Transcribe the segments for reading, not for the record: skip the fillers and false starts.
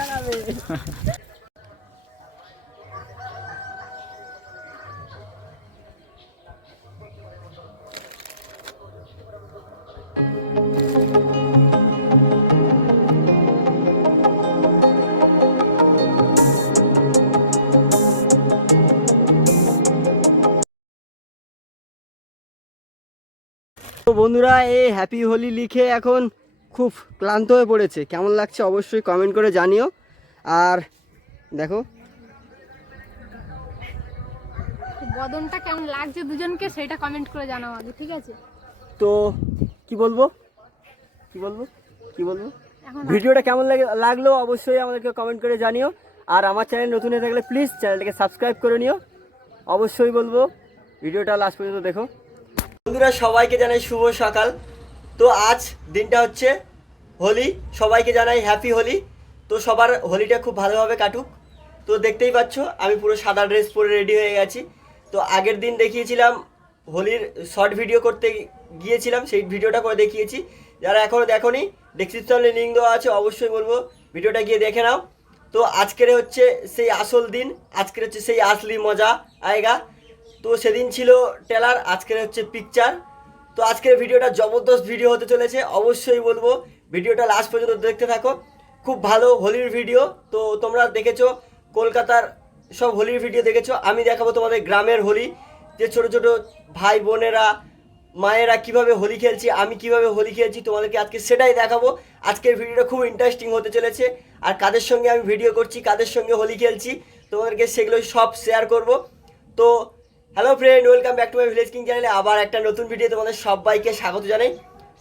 তো বন্ধুরা, এই হ্যাপি হোলি লিখে এখন খুব ক্লান্ত হয়ে পড়েছে। কেমন লাগছে অবশ্যই কমেন্ট করে জানিও। আর দেখো বদনটা কেমন লাগছে দুজনকে সেটা কমেন্ট করে জানাও আগে, ঠিক আছে? তো কি বলবো ভিডিওটা কেমন লাগলো অবশ্যই আমাদেরকে কমেন্ট করে জানিও। আর আমার চ্যানেল নতুন হয়ে থাকলে প্লিজ চ্যানেলটাকে সাবস্ক্রাইব করে নিও। অবশ্যই বলবো ভিডিওটা লাস্ট পর্যন্ত দেখো। বন্ধুরা, সবাইকে জানাই শুভ সকাল। তো আজ দিনটা হচ্ছে হোলি, সবাইকে জানাই হ্যাপি হোলি। তো সবার হোলিটা খুব ভালোভাবে কাটুক। তো দেখতেই পাচ্ছ আমি পুরো সাদা ড্রেস পরে রেডি হয়ে গেছি। তো আগের দিন দেখিয়েছিলাম হোলির শর্ট ভিডিও করতে গিয়েছিলাম, সেই ভিডিওটা করে দেখিয়েছি। যারা এখনও দেখোনি ডেসক্রিপশনে লিঙ্ক দেওয়া আছে, অবশ্যই বলবো ভিডিওটা গিয়ে দেখে নাও। তো আজকের হচ্ছে সেই আসল দিন, আজকের হচ্ছে সেই আসলি মজা আয়েগা। তো সেদিন ছিল ট্রেলার, আজকের হচ্ছে পিকচার। তো আজকের ভিডিওটা জবরদস্ত ভিডিও হতে চলেছে, অবশ্যই বলবো ভিডিওটা লাস্ট পর্যন্ত দেখতে থাকো। খুব ভালো হোলির ভিডিও। তো তোমরা দেখেছো কলকাতার সব হোলির ভিডিও দেখেছো, আমি দেখাবো তোমাদের গ্রামের হোলি, যে ছোট ছোট ভাই বোনেরা মায়েরা কিভাবে হোলি খেলছি, আমি কিভাবে হোলি খেলছি তোমাদেরকে আজকে সেটাই দেখাবো। আজকের ভিডিওটা খুব ইন্টারেস্টিং হতে চলেছে। আর কাদের সঙ্গে আমি ভিডিও করছি, কাদের সঙ্গে হোলি খেলছি, তোমাদেরকে সেগুলো সব শেয়ার করব। তো hello friend, welcome back to my village king চ্যানেলে আবার একটা নতুন ভিডিও তোমাদের সবাইকে স্বাগত জানাই।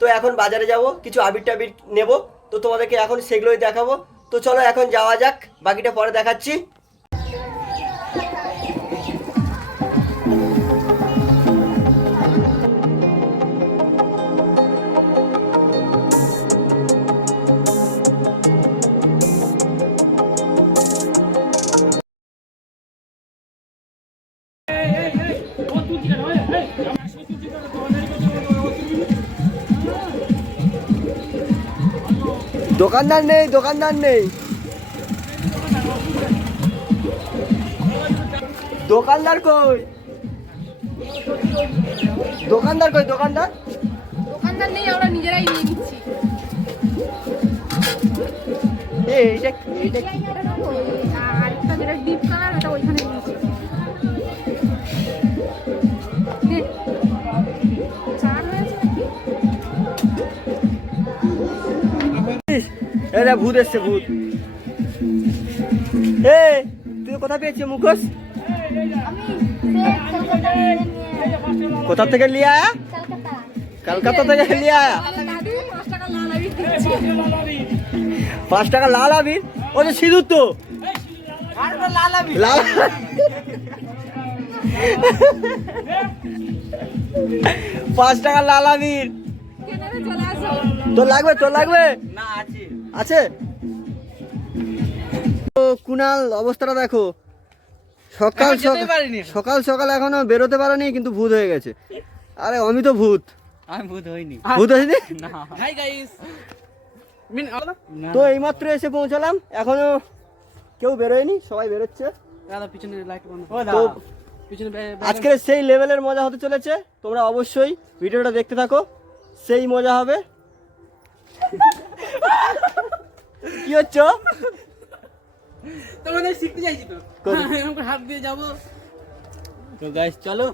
তো এখন বাজারে যাব, কিছু আবির টাবির নেবো, তো তোমাদেরকে এখন সেগুলোই দেখাবো। তো চলো এখন যাওয়া যাক, বাকিটা পরে দেখাচ্ছি। দোকানদার নেই, দোকানদার কই? দোকানদার কই? দোকানদার নেই, আমরা নিজেরাই নিয়ে নিচ্ছি। এইটা আরেকটা যেটা ডিপ কালার, ওটা ওইখানে নিয়েছি। এটা ভূত এসছে, ভূত। এ তুই কোথা পেয়েছিস মুখোশ? কোথা থেকে লিয়ে আয়া? কলকাতা থেকে লিয়ে আয়া। 5 টাকা লাল আবির? ও তো সিঁদুর তো। লাল 5 টাকা লাল আবির। তোর লাগবে? না, আছে। তো কুনাল অবস্থাটা দেখো, সকাল সকাল এখনো বেরোতে পারেনি, কিন্তু ভূত হয়ে গেছে। আরে আমি তো ভূত। আমি ভূত হইনি। না। Hi guys. তো এইমাত্র এসে পৌঁছালাম, এখনো কেউ বেরোয়নি, সবাই বেরোচ্ছে। দাদা পিছনে লাইট বন্ধ। তো আজকের সেই লেভেলের মজা হতে চলেছে, তোমরা অবশ্যই ভিডিওটা দেখতে থাকো, সেই মজা হবে। কি হচ্ছে? তোমাদের শিখতে চাইছি তো, আমি হাত দিয়ে যাবো। তো গাইস চলো।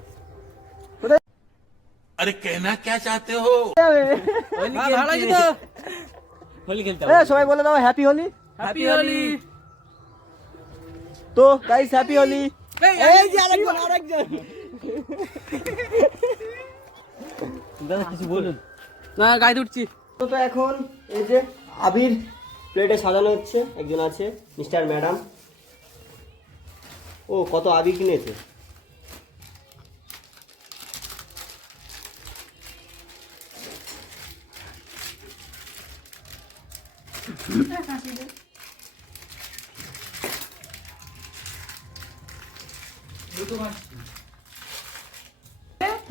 अरे कहना क्या चाहते हो? ভালো আছে তো? হোলি খেলতে এ সবাই বলে দাও হ্যাপি হোলি। হ্যাপি হোলি। তো গাইস হ্যাপি হোলি। এই যে আরেকজন দাদা কিছু বলুন না, গায়ে উঠছি। তো এখন এই যে আবির প্লেটে সাজানো হচ্ছে, একজন আছে মিস্টার ম্যাডাম। ও কত আবির কিনেছে।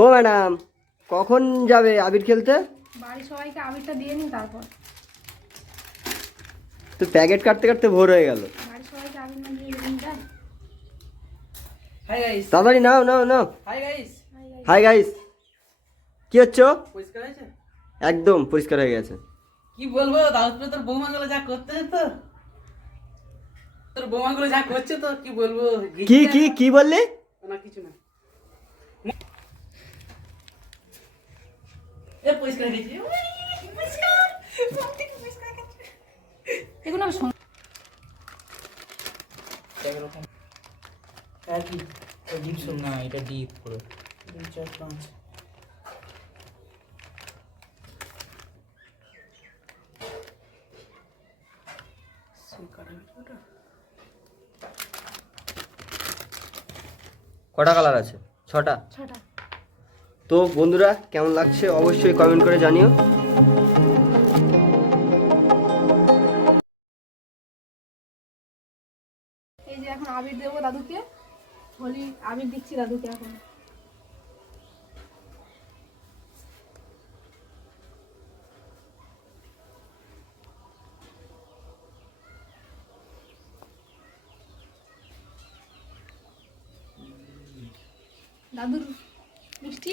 ও ম্যাডাম, কখন যাবে আবির খেলতে? বাড়ির সবাইকে আবিরটা দিয়ে নি, তারপর তো প্যাকেট কাটতে কাটতে ভোর হয়ে গেল। বাড়ির সবাইকে আগুন লাগিয়ে দিন যায়। Hi guys. তাড়াতাড়ি নাও নাও নাও। Hi guys. হাই গাইস, কি হচ্ছে? পরিষ্কার হয়েছে? একদম পরিষ্কার হয়ে গেছে। কি বলবো, দাউদপুরে তোর বৌমাগুলো যা করতে তো, তোর বৌমাগুলো যা করছে তো কি বলবো। কি কি কি বললি? না কিছু না। এ পরিষ্কার হয়েছে। এগুলো আমি একই ডিপ শুন না, এটা ডিপ পুরো 2 4 5 কটা কালার আছে? 6টা। 6টা। তো বন্ধুরা কেমন লাগছে অবশ্যই কমেন্ট করে জানিও। এই যে এখন আবির দেবো দাদুকে, হোলি আবির দিচ্ছি দাদুকে এখন। দাদুর মিষ্টি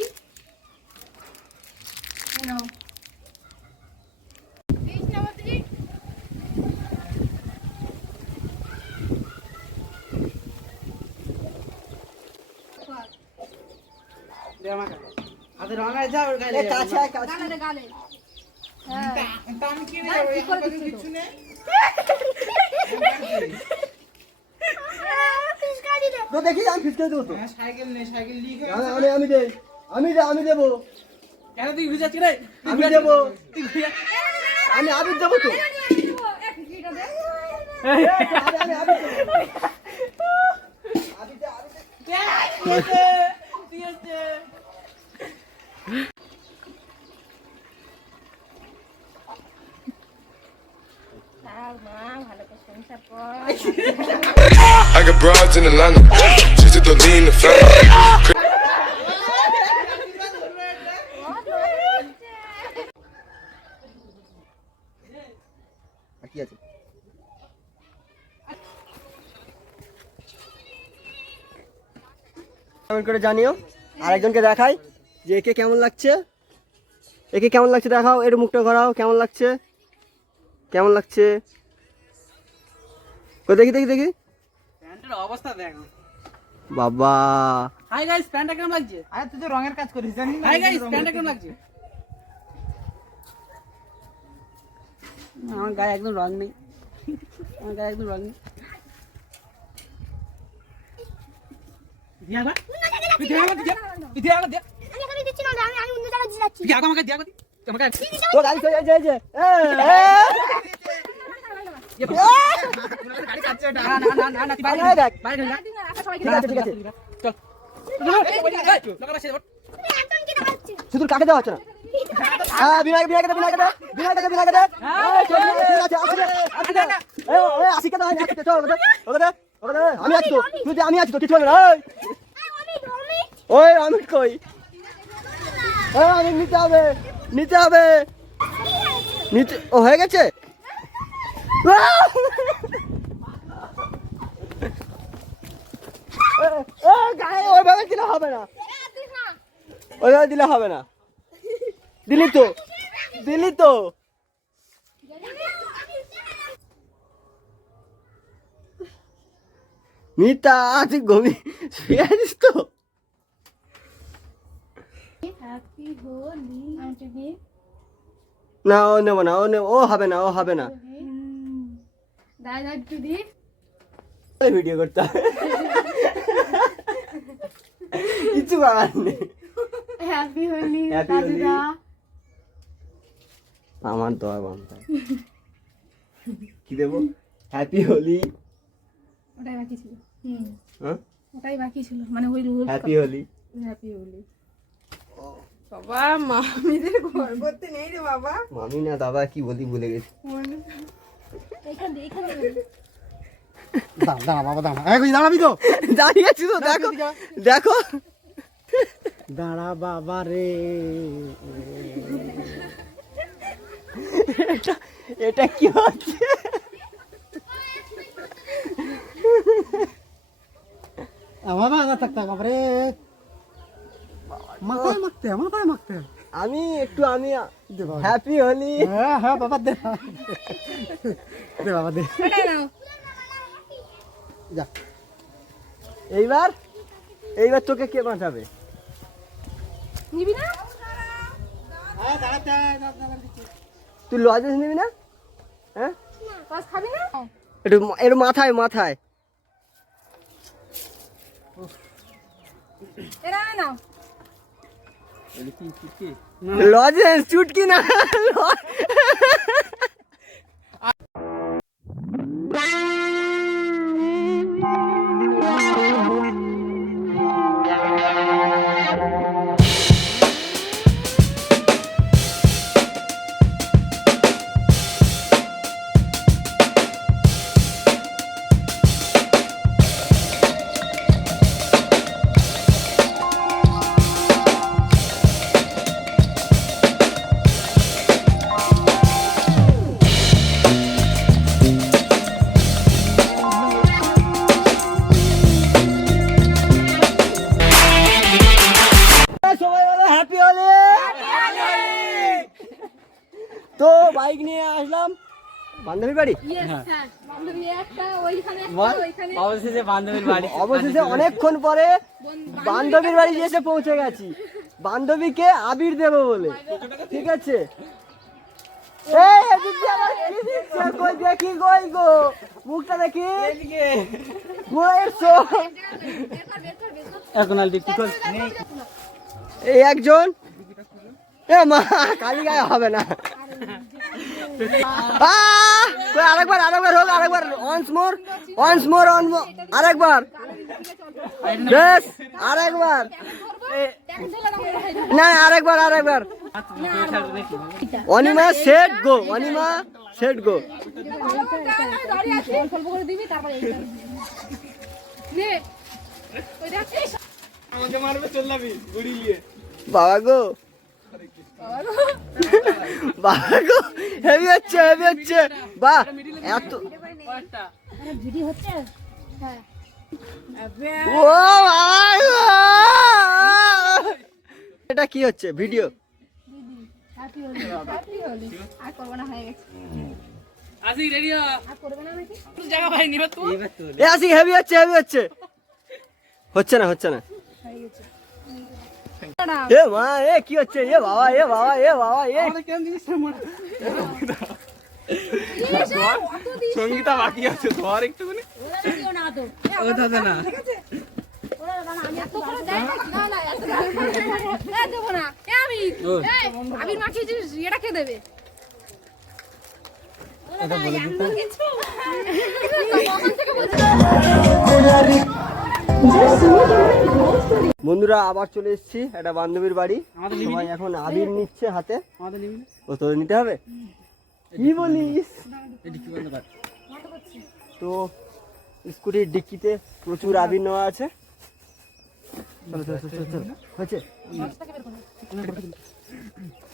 এই নাও। দিস না বাতি। দে আমাকে আদে রঙা যা ওর গালে গালে গালে। হ্যাঁ আমি কি না, কি করে দিচ্ছি তো? তো দেখি আমি ফিসকে দেবো তো। সাইকেল নে, সাইকেল লিখে আমি দেবো। কেন তুই ভিজাচ্ছি রে? আমি দেবো। আমি আবির দেবো তো। এক লিটার দে। তার মা ভালো করে সংসার কর। I got broads in Atlanta. Just to lean the family. কি আছে? কমেন্ট করে জানিও। আর একজনকে দেখাই যে একে কেমন লাগছে। একে কেমন লাগছে দেখাও, এর মুখটা ঘোরাও, কেমন লাগছে? কেমন লাগছে? কই দেখি দেখি দেখি। প্যান্টের অবস্থা দেখ। বাবা হাই গাইস, প্যান্টটা কেমন লাগছে? আরে তুই তো রঙের কাজ করিস জানিস না? হাই গাইস, প্যান্টটা কেমন লাগছে? আমার গায়ে একদম রং নেই, আমার গায়ে একদম রং নেই। দিয়া গা, তুই দিয়া গা, তুই দিয়া গা, দিয়া। আমি এখানে দিচ্ছি না, আমি অন্য জায়গায় যাচ্ছি। দিয়া গা, আমাকে দিয়া গা, আমাকে। তো গাড়ি চলে যাচ্ছে এই যে গাড়ি কাটছে ওটা। না না না না, তুই বাইরে বাইরে দেখ। বাইরে যা। ঠিক আছে ঠিক আছে। চল। লগা বসে ওঠ। শুধু কাকে দেওয়া হচ্ছে না? হ্যাঁ বিনায়ক বিনায়ক দে বিনায়ক দে বিনায়ক দে বিনায়ক দে। এই চল ঠিক আছে আসি দে। এই আসি কে দাও আসি চল ওকে দে ওকে দে ওকে দে। আমি আছি তো, তুই যে আমি আছি তো, কিছু হবে না। ওই অমিত কই? আমি নিতে হবে নিতে হবে নিতে। ও হয়ে গেছে। গায়ে ওইভাবে দিলে হবে না, ওইভাবে দিলে হবে না। দিলি তো দিলি তো। মিতা তুই ঘুমি শুয়ে আছিস তো? হ্যাপি হোলি আন্টি দি। না ও নেবো না, ও হবে না, ও হবে না। দাই দাই টু দি। ভিডিও করতে হবে, কিছু করার নেই। Happy Holi Happy Holi। দাদুদা। আমার দোয়া বান্ধব কি দেবো? হ্যাপি হোলি। ওটাই বাকি ছিল। হ্যাঁ ওটাই বাকি ছিল, মানে ওই rule. Happy Holi. Happy Holi. বাবা মামিদের ঘর করতে নেই রে বাবা। মামি না দাদা কি বলি ভুলে গেছি। এখান দিয়ে দাঁড়া বাবা দাঁড়া, এই কই দাঁড়াবি তো? দাঁড়িয়ে আছি তো, দেখো দেখো। দাঁড়া বাবা রে। এটা কি হচ্ছে? আমি হ্যাপি হলি। এটাই নাও। এইবার তোকে কে বাঁচাবে? নিবি না? তুই লজেন্স নিবি না? হ্যাঁ রস খাবি না? একটু মাথায় মাথায় এটা নাও। লজেন্স চুটকি না। সবাই বলো হ্যাপি হলি। তো বাইক নিয়ে আসলাম বান্ধবী বাড়ি। Yes, sir. বান্ধবী একটা, ওইখানে একটা, বল। ওইখানে অবশেষে বান্ধবীর বাড়ি। অবশেষে অনেকক্ষণ পরে বান্ধবীর বাড়ি এসে পৌঁছে গেছি, বান্ধবীকে আবির দেবো বলে। ঠিক আছে, এই এদিক দিয়ে আবার কি দিচ্ছে? কই দেখি, কই গো মুখটা দেখি। এখন আর দেখতে এই একজন, এ মা কালি গায়ে হবে না। কই আরেকবার হোক, আরেকবার once more, আরেকবার বেশ, আরেকবার না, আরেকবার Anima set go, Anima set go. দাঁড়িয়ে আছি। অল্প অল্প করে দিবি, তারপরে এইটা। নে, ওই দেখছিস? আমাকে মারবে চললাবি গুড়ি নিয়ে। বাবা গো, বাবা গো, হেভি হচ্ছে বাহ। এত ভিডিও হচ্ছে? হ্যাঁ। ও বাবা গো! এটা কি হচ্ছে ভিডিও? হ্যাপি হলি, হ্যাপি হলি। আর করবো না, হয়ে গেছে। আসি রেডি হ। আর করবে না নাকি? জায়গা ভাই নিবে তুই। এ আসি, হেভি হচ্ছে হচ্ছে না। হয়ে গেছে। এ মা, এ কি হচ্ছে? এ বাবা এ সঙ্গীতা বাকি আছে ধর একটুখানি। ও দাদা না। এত করে দেয় না? না, না, এত দেবো না। আবির মাখিয়েছিস, এটা কে দেবে? বন্ধুরা আবার চলে এসেছি একটা বান্ধবীর বাড়ি। সবাই এখন আবির নিচ্ছে হাতে। ও তোর নিতে হবে? কি বলিস? তো স্কুটির ডিক্কিতে প্রচুর আবির নেওয়া আছে। চলো হয়েছে।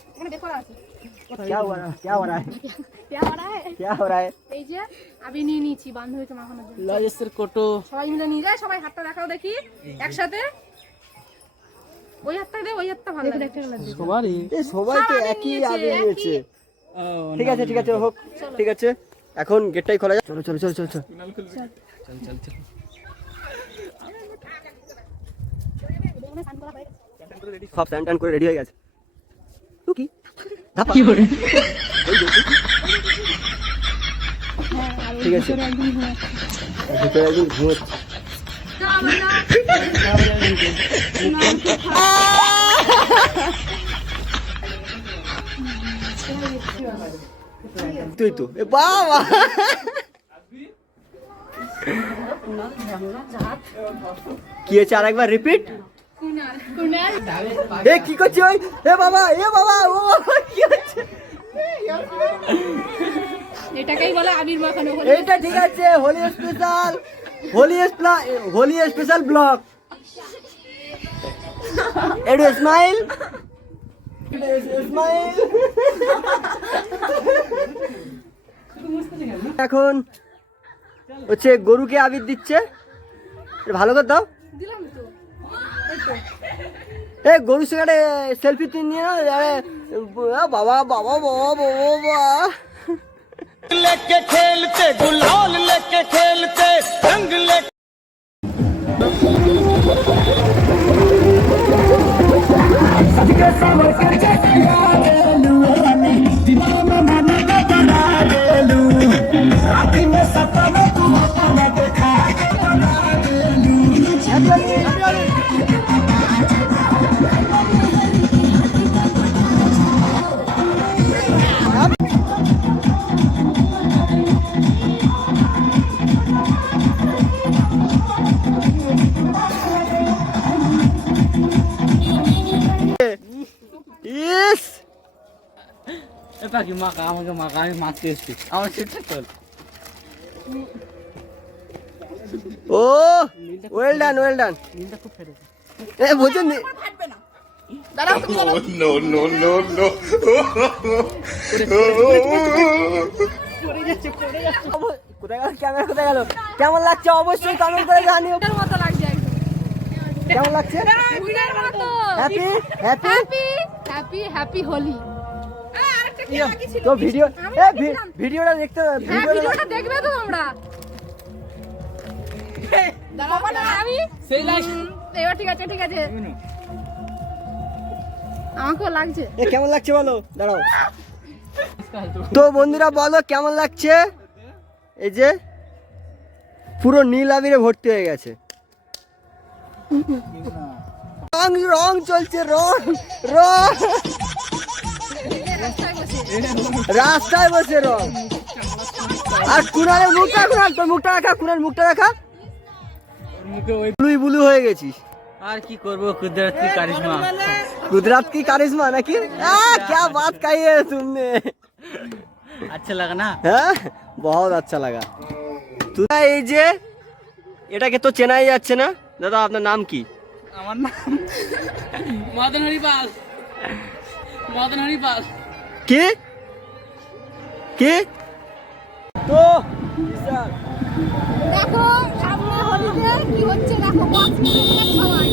এখানে বের করা আছে। क्या हो रहा है? এই যে আবির নিয়ে নিয়েছি বান্ধবীকে মাখানোর জন্য। লজেসের কোটো সবাই মিলে নিয়ে যায়। সবাই হাতটা দেখাও দেখি একসাথে। ওই হাতটা দে, ওই হাতটা ভালো লাগে। সবারই। এই সবাই তো একই আবির নিয়েছে। ও ঠিক আছে হোক, ঠিক আছে। এখন গেটটাই খোলা যায়। চলো সব স্নান টান করে রেডি হয়ে গেছে। তো কি কি করে? ঠিক আছে, ভিতরে একদিন ঘুমোচ্ছে। তুই তো এ বাবা, কি হয়েছে? আরেকবার রিপিট। এ কি করছে ওই? এ বাবা ও কি হচ্ছে? এটাকেই বলে আবির মাখানো। এইটা ঠিক আছে, হোলি স্পেশাল ব্লগ। একটু স্মাইল। এখন হচ্ছে গরুকে আবির দিচ্ছে, ভালো করে দাও। দিলাম তো এই তো এ গরুর সঙ্গে সেলফি তুই নিয়ে না আরে, বাবা বাবা বাবা বাবা বাবা लेके खेलते गुलाल लेके खेलते रंग ले ইস এ পাখি মাকা আমাকে মাকা আমি মারতে এসেছি আমার সেটা চল ও ওয়েল ডান নীলটা খুব ফেরে এ বুঝছেন ফাটবে না দাঁড়াও তুমি দাঁড়াও No, no, no, no. কোথায় গেল ক্যামেরা, কোথায় গেল? কেমন লাগছে অবশ্যই কমেন্ট করে জানিও। এর মতো লাগছে একদম কেমন লাগছে? উইনার মতো happy happy happy happy Holi আরেকটা কি বাকি ছিল তো ভিডিও আমি এ দেখলাম। ভিডিওটা দেখতে হ্যাঁ ভিডিওটা ভিডিওটা দেখবে তো তোমরা দাঁড়াও না আমি সেই লাইট এবার ঠিক আছে আমাকেও লাগছে এ কেমন লাগছে বলো, দাঁড়াও। তো বন্ধুরা বলো কেমন লাগছে? এই যে পুরো নীল আবিরে ভর্তি হয়ে গেছে, রং রং চলছে, রং রং রাস্তায় বসে রং। আর কুনালের মুখটা, কুনাল তোর মুখটা রাখা, কুনাল মুখটা রাখা, মুখে ওই ব্লুই ব্লু হয়ে গেছিস। আর কি করব কুদরতি কারিশমা गुजरात की कारिश्मा ना कि क्या बात कही है तुमने, अच्छा लगा ना হ্যাঁ बहुत अच्छा लगा। তুই এই যে এটাকে তো চেনাই যাচ্ছে না দাদা, আপনার নাম কি? আমার নাম মদন হরিপাল কি কি তো দেখো সামনে হোলিতে কি হচ্ছে দেখো বক্স মিলে সবাই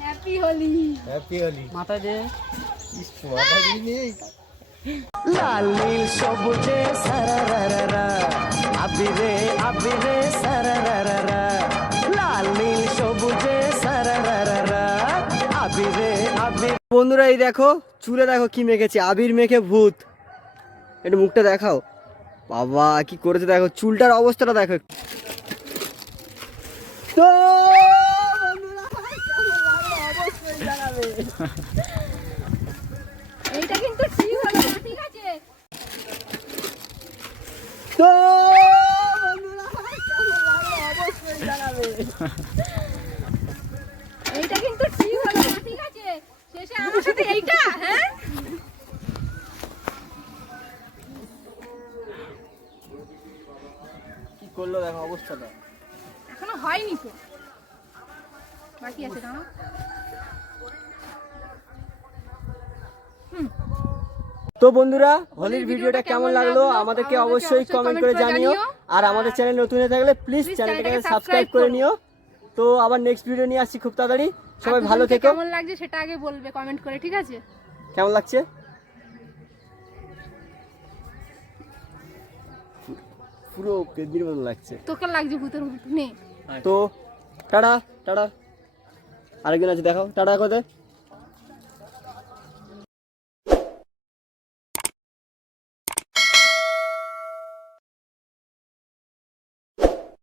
হ্যাপি হোলি মাথা দে লাল নীল সবুজে সারারারা আবিরে আবিরে সারারারা, লাল নীল সবুজে সারারারা আবিরে আবিরে। বন্ধুরা এই দেখো চুলে দেখো কি মেখেছে, আবির মেখে ভূত। একটু মুখটা দেখাও, বাবা কি করেছে দেখো, চুলটার অবস্থাটা দেখো। তো বন্ধুরা কেমন লাগলো অবশ্যই জানাবে। এইটা কিন্তু ঠিক হলো না, ঠিক আছে তো বন্ধুরা কেমন লাগলো অবশ্যই জানাবে। এইটা কিন্তু ঠিক হলো না, ঠিক আছে শেষে আমার সাথে এইটা হ্যাঁ কি করলো দেখো অবস্থাটা। এখনো হয়নি তো বাকি আছে দাঁড়াও তো বন্ধুরা হোলির ভিডিওটা কেমন লাগলো আমাদেরকে অবশ্যই কমেন্ট করে জানিও। আর আমাদের চ্যানেল নতুন হয়ে থাকলে প্লিজ চ্যানেলটাকে সাবস্ক্রাইব করে নিও। তো আবার নেক্সট ভিডিও নিয়ে আসছি খুব তাড়াতাড়ি। সবাই ভালো থেকো। কেমন লাগছে সেটা আগে বলবে কমেন্ট করে, ঠিক আছে? কেমন লাগছে? পুরো পেদির মতো লাগছে। তোকে লাগছে ভূতের মতো নে। তো টাটা টাটা, আরেকজন আছে দেখাও, টাটা করে দে।